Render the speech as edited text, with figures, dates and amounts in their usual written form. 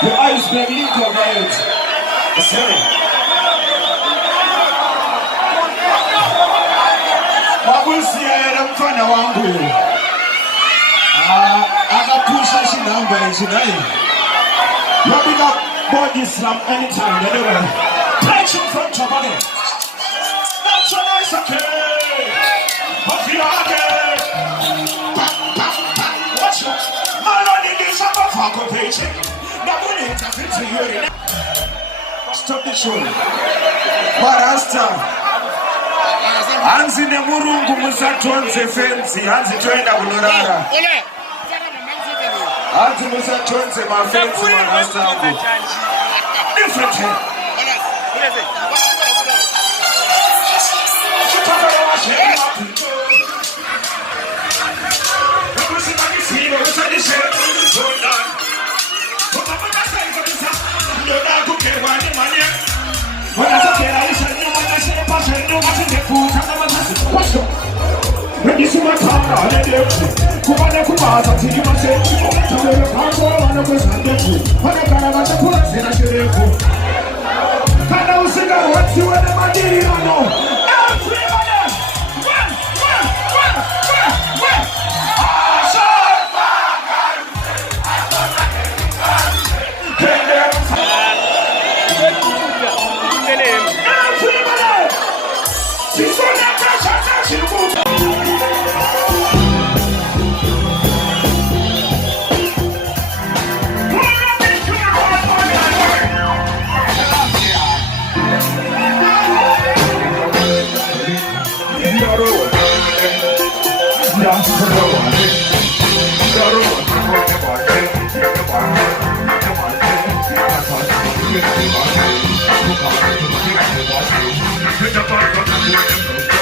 Your eyes begging to avoid. Sorry. Wabusiya mfana wangu. Akapusha shinamba ejinayi. Rubbing up body slam anytime, anyway. Tension from Chapane. That's a nice okay. Watch out. Maloney is a fuck page. Stop the show. Barasta. Hanzi nemurungu musatonze fenzi. Hanzi toenda kunorara. Hanzi musatonze mafenzi manasangu. Different here. Get the